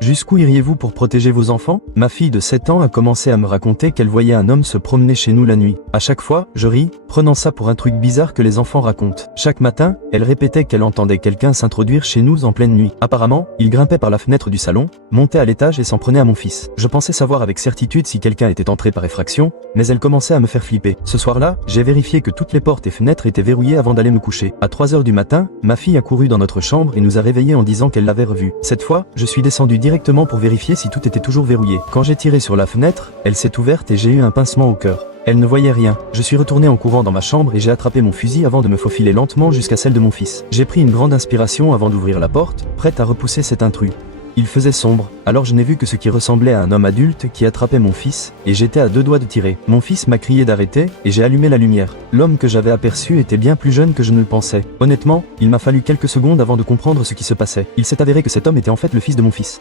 Jusqu'où iriez-vous pour protéger vos enfants? Ma fille de 7 ans a commencé à me raconter qu'elle voyait un homme se promener chez nous la nuit. À chaque fois, je ris, prenant ça pour un truc bizarre que les enfants racontent. Chaque matin, elle répétait qu'elle entendait quelqu'un s'introduire chez nous en pleine nuit. Apparemment, il grimpait par la fenêtre du salon, montait à l'étage et s'en prenait à mon fils. Je pensais savoir avec certitude si quelqu'un était entré par effraction, mais elle commençait à me faire flipper. Ce soir-là, j'ai vérifié que toutes les portes et fenêtres étaient verrouillées avant d'aller me coucher. À 3 heures du matin, ma fille a couru dans notre chambre et nous a réveillés en disant qu'elle l'avait revu. Cette fois, je suis descendu directement pour vérifier si tout était toujours verrouillé. Quand j'ai tiré sur la fenêtre, elle s'est ouverte et j'ai eu un pincement au cœur. Elle ne voyait rien. Je suis retourné en courant dans ma chambre et j'ai attrapé mon fusil avant de me faufiler lentement jusqu'à celle de mon fils. J'ai pris une grande inspiration avant d'ouvrir la porte, prête à repousser cet intrus. Il faisait sombre, alors je n'ai vu que ce qui ressemblait à un homme adulte qui attrapait mon fils, et j'étais à 2 doigts de tirer. Mon fils m'a crié d'arrêter, et j'ai allumé la lumière. L'homme que j'avais aperçu était bien plus jeune que je ne le pensais. Honnêtement, il m'a fallu quelques secondes avant de comprendre ce qui se passait. Il s'est avéré que cet homme était en fait le fils de mon fils.